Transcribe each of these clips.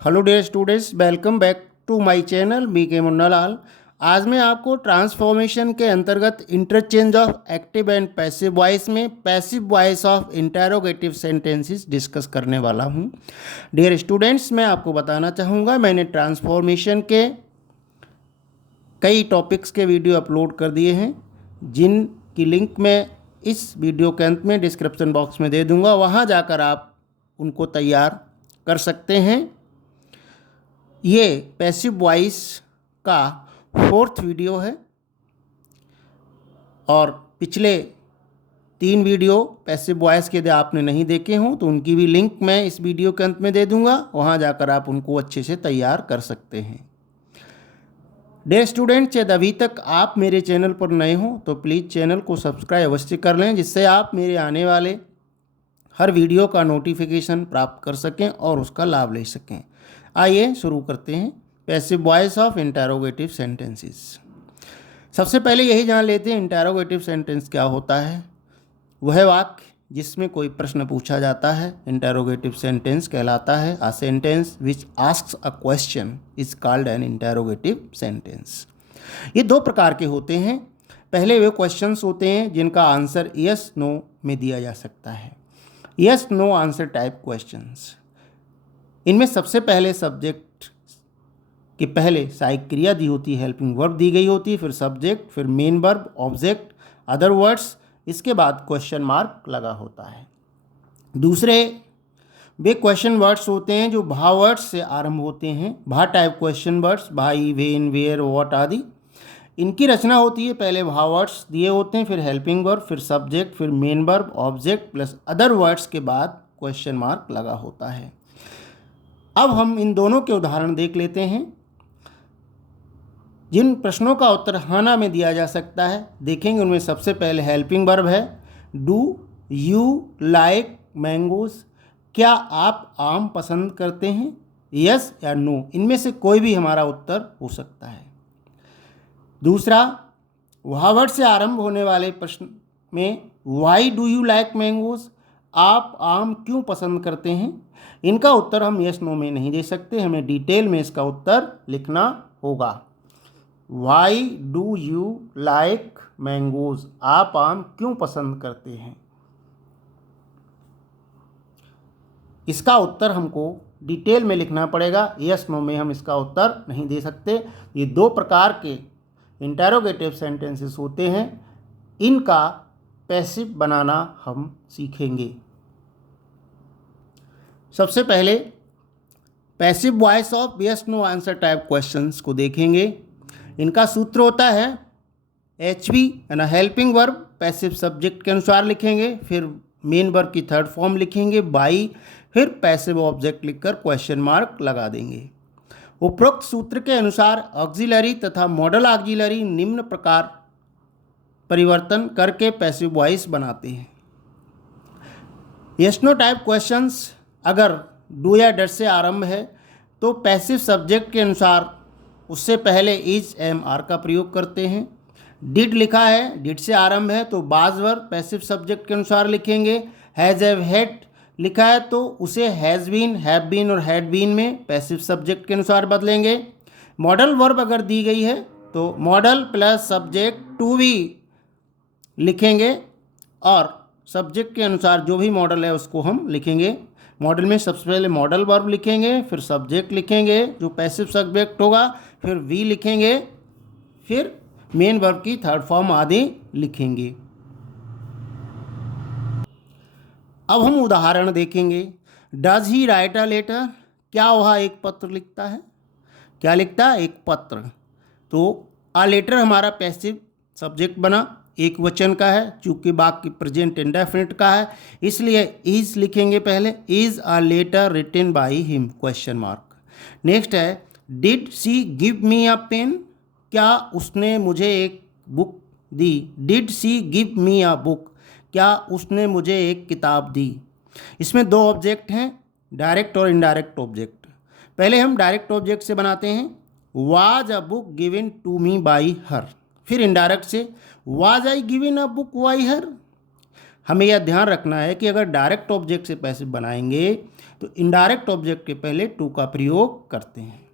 Hello dear students, welcome back to my channel B K Munnalal. आज मैं आपको ट्रांसफॉर्मेशन के अंतर्गत interchange of active and passive voice में passive voice of interrogative sentences discuss करने वाला हूं। डियर स्टूडेंट्स, मैं आपको बताना चाहूँगा मैंने ट्रांसफॉर्मेशन के कई टॉपिक्स के वीडियो अपलोड कर दिए हैं, जिनकी लिंक मैं इस वीडियो के अंत में डिस्क्रिप्शन बॉक्स में दे दूँगा। वहाँ जाकर आप उनको तैयार कर सकते हैं। ये पैसिव वॉइस का 4th वीडियो है और पिछले 3 वीडियो पैसिव वॉइस के यदि आपने नहीं देखे हों तो उनकी भी लिंक मैं इस वीडियो के अंत में दे दूंगा। वहां जाकर आप उनको अच्छे से तैयार कर सकते हैं। डियर स्टूडेंट्स, यदि अभी तक आप मेरे चैनल पर नए हों तो प्लीज़ चैनल को सब्सक्राइब अवश्य कर लें, जिससे आप मेरे आने वाले हर वीडियो का नोटिफिकेशन प्राप्त कर सकें और उसका लाभ ले सकें। आइए शुरू करते हैं passive voice of interrogative sentences. सबसे पहले यही जान लेते हैं इंटरोगेटिव सेंटेंस क्या होता है। वह वाक्य जिसमें कोई प्रश्न पूछा जाता है इंटरोगेटिव सेंटेंस कहलाता है। A sentence which asks a question is called an interrogative sentence. ये 2 प्रकार के होते हैं। पहले वे क्वेश्चंस होते हैं जिनका आंसर यस नो में दिया जा सकता है, yes no answer type questions. इनमें सबसे पहले सब्जेक्ट के पहले सहायक क्रिया दी होती है, हेल्पिंग वर्ब दी गई होती है, फिर सब्जेक्ट, फिर main verb, object, other words, इसके बाद क्वेश्चन मार्क लगा होता है। दूसरे वे क्वेश्चन वर्ड्स होते हैं जो भा वर्ड्स से आरंभ होते हैं, भा टाइप क्वेश्चन वर्ड्स, भाई, वेन, वेयर, व्हाट आदि। इनकी रचना होती है, पहले भा वर्ड्स दिए होते हैं, फिर हेल्पिंग वर्ब, फिर सब्जेक्ट, फिर main verb, object plus other words के बाद क्वेश्चन मार्क लगा होता है। अब हम इन दोनों के उदाहरण देख लेते हैं। जिन प्रश्नों का उत्तर हाना में दिया जा सकता है देखेंगे। उनमें सबसे पहले हेल्पिंग वर्ब है, डू यू लाइक मैंगोज, क्या आप आम पसंद करते हैं, यस या नो, इनमें से कोई भी हमारा उत्तर हो सकता है। दूसरा, वह वर्ड से आरंभ होने वाले प्रश्न में why do you like mangoes, आप आम क्यों पसंद करते हैं, इनका उत्तर हम यस नो में नहीं दे सकते, हमें डिटेल में इसका उत्तर लिखना होगा। Why do you like mangoes, आप आम क्यों पसंद करते हैं, इसका उत्तर हमको डिटेल में लिखना पड़ेगा। यस नो में हम इसका उत्तर नहीं दे सकते। ये 2 प्रकार के इंटरोगेटिव सेंटेंसेस होते हैं, इनका पैसिव बनाना हम सीखेंगे। सबसे पहले passive voice of yes no answer type questions को देखेंगे। इनका सूत्र होता है HV यानी हेल्पिंग वर्ब पैसिव सब्जेक्ट के अनुसार लिखेंगे, फिर मेन वर्ब की 3rd फॉर्म लिखेंगे बाई, फिर पैसिव ऑब्जेक्ट लिखकर क्वेश्चन मार्क लगा देंगे। उपरोक्त सूत्र के अनुसार ऑक्सिलरी तथा मॉडल ऑक्सिलरी निम्न प्रकार परिवर्तन करके पैसिव वॉइस बनाते हैं। यस नो टाइप क्वेश्चंस अगर डू या डर से आरंभ है तो पैसिव सब्जेक्ट के अनुसार उससे पहले इज एम आर का प्रयोग करते हैं। डिड लिखा है, डिड से आरंभ है तो बाज वर्ब पैसिव सब्जेक्ट के अनुसार लिखेंगे। हैज़ हैव हैड लिखा है तो उसे हैज़ बीन, हैव बीन और हैड बीन में पैसिव सब्जेक्ट के अनुसार बदलेंगे। मॉडल वर्ब अगर दी गई है तो modal plus subject to be लिखेंगे और सब्जेक्ट के अनुसार जो भी मॉडल है उसको हम लिखेंगे। मॉडल में सबसे पहले मॉडल वर्ब लिखेंगे, फिर सब्जेक्ट लिखेंगे जो पैसिव सब्जेक्ट होगा, फिर वी लिखेंगे, फिर मेन वर्ब की 3rd फॉर्म आदि लिखेंगे। अब हम उदाहरण देखेंगे। Does he write a letter, क्या वह एक पत्र लिखता है, क्या लिखता है, एक पत्र। तो अ लेटर हमारा पैसिव सब्जेक्ट बना, एक वचन का है, चूंकि बाकी प्रेजेंट इंडेफिनिट का है इसलिए इज लिखेंगे पहले। Is a letter written by him question mark. Next है did she give me a pen, क्या उसने मुझे एक बुक दी, did she give me a book, क्या उसने मुझे एक किताब दी। इसमें 2 ऑब्जेक्ट हैं, डायरेक्ट और इनडायरेक्ट ऑब्जेक्ट। पहले हम डायरेक्ट ऑब्जेक्ट से बनाते हैं, was a book given to me by her. फिर इनडायरेक्ट से was I given a book by her. हमें यह ध्यान रखना है कि अगर डायरेक्ट ऑब्जेक्ट से पैसिव बनाएंगे तो इनडायरेक्ट ऑब्जेक्ट के पहले टू का प्रयोग करते हैं।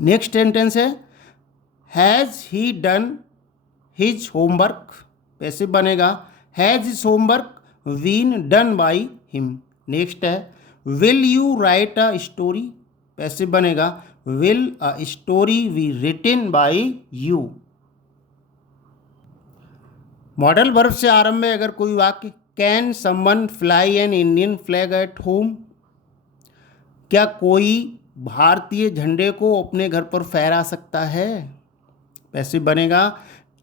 नेक्स्ट सेंटेंस है has he done his homework, passive बनेगा has his homework been done by him. Next है will you write a story, passive बनेगा will a story be written by you. Modal verb से आरंभ में अगर कोई वाक्य can someone fly an Indian flag at home, क्या कोई भारतीय झंडे को अपने घर पर फहरा सकता है, पैसिव बनेगा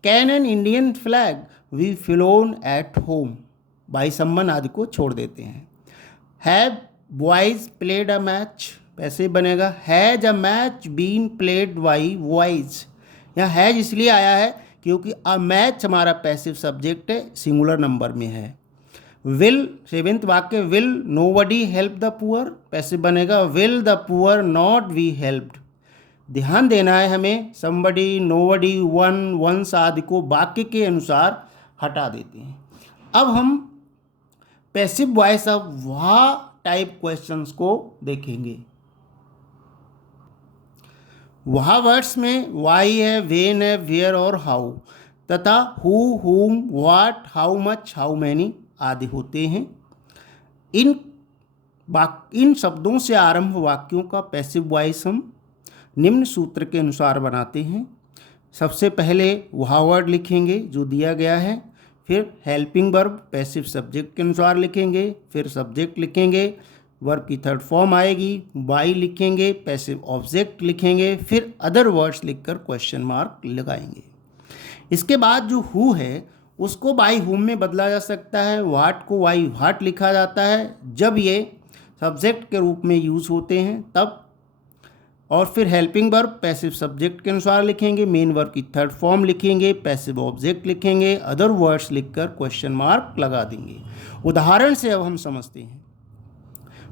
can an Indian flag be flown at home, by someone आदि को छोड़ देते हैं। Have boys played a match, passive बनेगा has a match been played by boys. यहाँ हैज इसलिए आया है क्योंकि अ मैच हमारा पैसिव सब्जेक्ट है, सिंगुलर नंबर में है। विल सेवेंथ वाक्य will nobody help the poor, passive बनेगा will the poor not be helped. ध्यान देना है हमें, समबडी, नोबडी, वन, वंस आदि को वाक्य के अनुसार हटा देते हैं। अब हम पैसिव वॉइस ऑफ वाह टाइप क्वेश्चंस को देखेंगे। वाह वर्ड्स में वाई है, वेन है, वेयर और हाउ तथा हु, हुम, what, how much, how many आदि होते हैं। इन शब्दों से आरंभ वाक्यों का पैसिव वॉइस हम निम्न सूत्र के अनुसार बनाते हैं। सबसे पहले वाह वर्ड लिखेंगे जो दिया गया है, फिर हेल्पिंग वर्ब पैसिव सब्जेक्ट के अनुसार लिखेंगे, फिर सब्जेक्ट लिखेंगे, वर्ब की थर्ड फॉर्म आएगी, बाई लिखेंगे, पैसिव ऑब्जेक्ट लिखेंगे, फिर अदर वर्ड्स लिखकर क्वेश्चन मार्क लगाएंगे। इसके बाद जो हु है उसको बाई हुम में बदला जा सकता है, व्हाट को वाई व्हाट लिखा जाता है जब ये सब्जेक्ट के रूप में यूज़ होते हैं तब, और फिर हेल्पिंग वर्ब पैसिव सब्जेक्ट के अनुसार लिखेंगे, मेन वर्ब की थर्ड फॉर्म लिखेंगे, पैसिव ऑब्जेक्ट लिखेंगे, अदर वर्ड्स लिखकर क्वेश्चन मार्क लगा देंगे। उदाहरण से अब हम समझते हैं।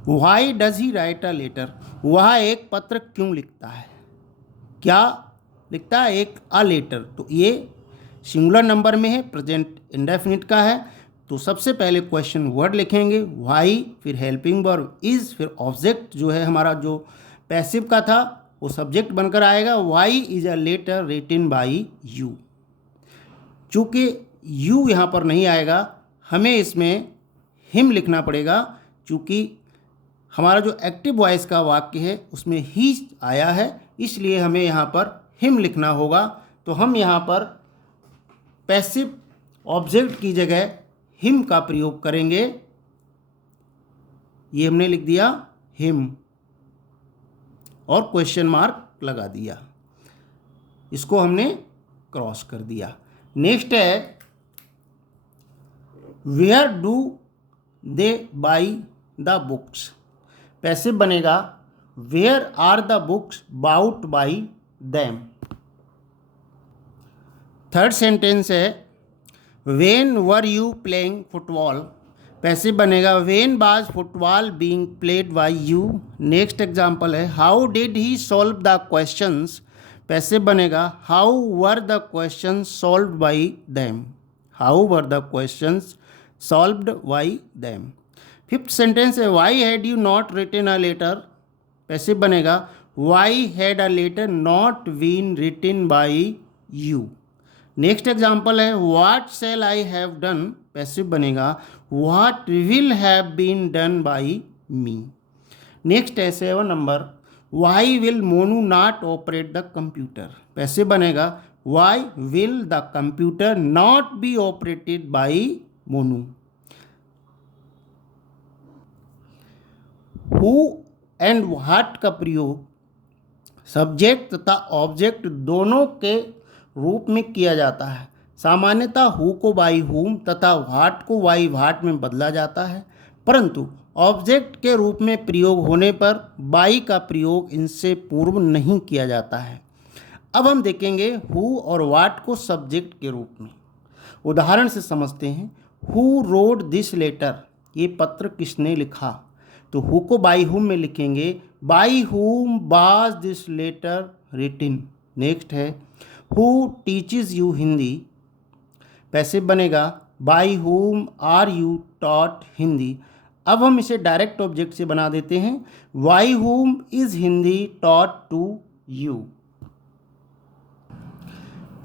Why does he write a letter, वह एक पत्र क्यों लिखता है, क्या लिखता है, एक अ लेटर, तो ये सिंगुलर नंबर में है, प्रेजेंट इंडेफिनिट का है, तो सबसे पहले क्वेश्चन वर्ड लिखेंगे वाई, फिर हेल्पिंग वर्ब इज, फिर ऑब्जेक्ट जो है हमारा जो पैसिव का था वो सब्जेक्ट बनकर आएगा, why is a letter written by you. चूँकि यू यहाँ पर नहीं आएगा हमें इसमें हिम लिखना पड़ेगा, चूँकि हमारा जो एक्टिव वॉइस का वाक्य है उसमें ही आया है, इसलिए हमें यहाँ पर हिम लिखना होगा। तो हम यहाँ पर पैसिव ऑब्जेक्ट की जगह हिम का प्रयोग करेंगे। ये हमने लिख दिया हिम और क्वेश्चन मार्क लगा दिया, इसको हमने क्रॉस कर दिया। नेक्स्ट है where do they buy the books, passive बनेगा where are the books bought by them. Third sentence है when were you playing football, passive बनेगा when was football being played by you. Next example है how did he solve the questions, passive बनेगा how were the questions solved by them, how were the questions solved by them. Fifth sentence है why had you not written a letter, passive बनेगा why had a letter not been written by you. Next example है what shall I have done, passive बनेगा what will have been done by me. Next है 7 number why will Monu not operate the computer, passive बनेगा why will the computer not be operated by Monu. Who and what का प्रयोग subject तथा object दोनों के रूप में किया जाता है। सामान्यतः हु को बाई हुम तथा व्हाट को बाई व्हाट में बदला जाता है, परंतु ऑब्जेक्ट के रूप में प्रयोग होने पर बाई का प्रयोग इनसे पूर्व नहीं किया जाता है। अब हम देखेंगे हु और व्हाट को सब्जेक्ट के रूप में। उदाहरण से समझते हैं हु रोड दिस लेटर, ये पत्र किसने लिखा, तो हु को बाई हुम में लिखेंगे by whom was this letter written. Next है who teaches you Hindi, passive बनेगा by whom are you taught Hindi, अब हम इसे डायरेक्ट ऑब्जेक्ट से बना देते हैं। Why whom is Hindi taught to you.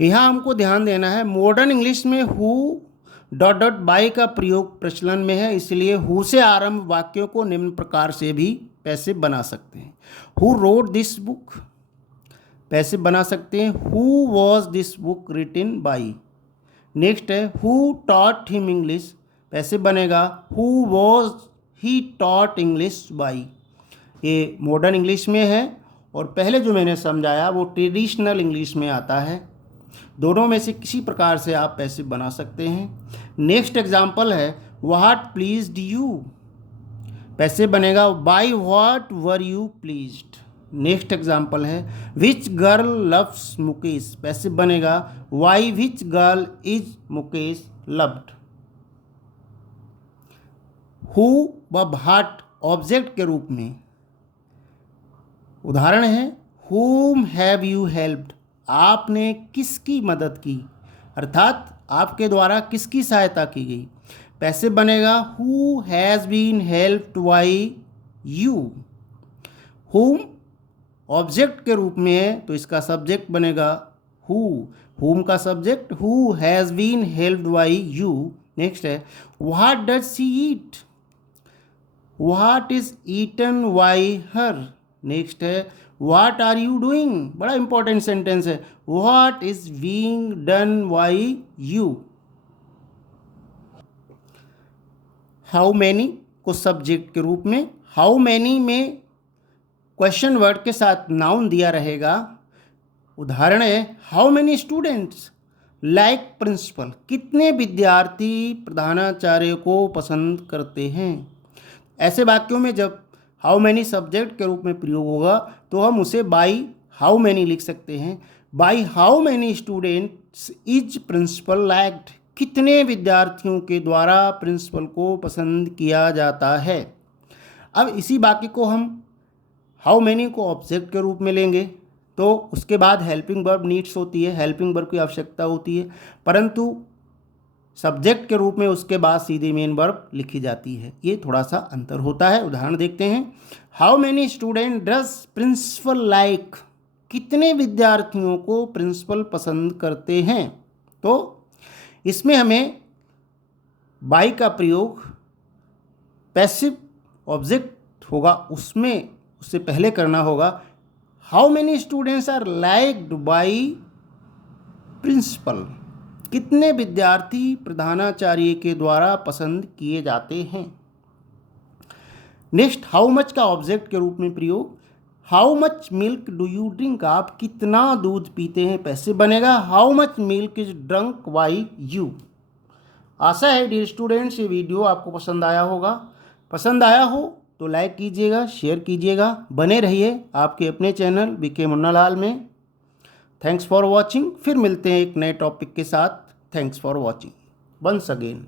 यहाँ हमको ध्यान देना है, मॉडर्न इंग्लिश में हु डॉट डॉट बाई का प्रयोग प्रचलन में है, इसलिए हु से आरंभ वाक्यों को निम्न प्रकार से भी पैसिव बना सकते हैं। Who wrote this book, passive बना सकते हैं। Who was this book written by. Next है who taught him English, passive बनेगा who was he taught English by. ये मॉडर्न इंग्लिश में है और पहले जो मैंने समझाया वो ट्रेडिशनल इंग्लिश में आता है। दोनों में से किसी प्रकार से आप पैसिव बना सकते हैं। नेक्स्ट एग्जाम्पल है व्हाट प्लीज्ड यू, पैसिव बनेगा by what were you pleased. Next example है which girl loves Mukesh, passive बनेगा by which girl is Mukesh loved. Who व व्हाट ऑब्जेक्ट के रूप में। उदाहरण है whom have you helped, आपने किसकी मदद की, अर्थात आपके द्वारा किसकी सहायता की गई। पैसिव बनेगा who has been helped by you। whom object के रूप में है तो इसका सब्जेक्ट बनेगा who, whom का subject who has been helped by you। Next है what does she eat, what is eaten by her। Next है व्हाट आर यू डूइंग, बड़ा इंपॉर्टेंट सेंटेंस है, what is being done by you. How many को subject के रूप में, how many में question word के साथ नाउन दिया रहेगा। उदाहरण है how many students like principal, कितने विद्यार्थी प्रधानाचार्य को पसंद करते हैं। ऐसे वाक्यों में जब हाउ मैनी सब्जेक्ट के रूप में प्रयोग होगा तो हम उसे बाई हाउ मैनी लिख सकते हैं। By how many students is principal liked, कितने विद्यार्थियों के द्वारा प्रिंसिपल को पसंद किया जाता है। अब इसी वाक्य को हम हाउ मैनी को ऑब्जेक्ट के रूप में लेंगे तो उसके बाद हेल्पिंग वर्ब नीड्स होती है, हेल्पिंग वर्ब की आवश्यकता होती है, परंतु सब्जेक्ट के रूप में उसके बाद सीधे मेन वर्ब लिखी जाती है। ये थोड़ा सा अंतर होता है। उदाहरण देखते हैं how many student does principal like, कितने विद्यार्थियों को प्रिंसिपल पसंद करते हैं। तो इसमें हमें बाई का प्रयोग पैसिव ऑब्जेक्ट होगा उसमें उससे पहले करना होगा how many students are liked by principal, कितने विद्यार्थी प्रधानाचार्य के द्वारा पसंद किए जाते हैं। नेक्स्ट हाउ मच का ऑब्जेक्ट के रूप में प्रयोग, how much milk do you drink, आप कितना दूध पीते हैं। पैसिव बनेगा how much milk is drunk by you. आशा है डियर स्टूडेंट्स ये वीडियो आपको पसंद आया होगा। पसंद आया हो तो लाइक कीजिएगा, शेयर कीजिएगा, बने रहिए आपके अपने चैनल बीके मुन्नालाल में। थैंक्स फॉर वॉचिंग, फिर मिलते हैं एक नए टॉपिक के साथ। Thanks for watching once again.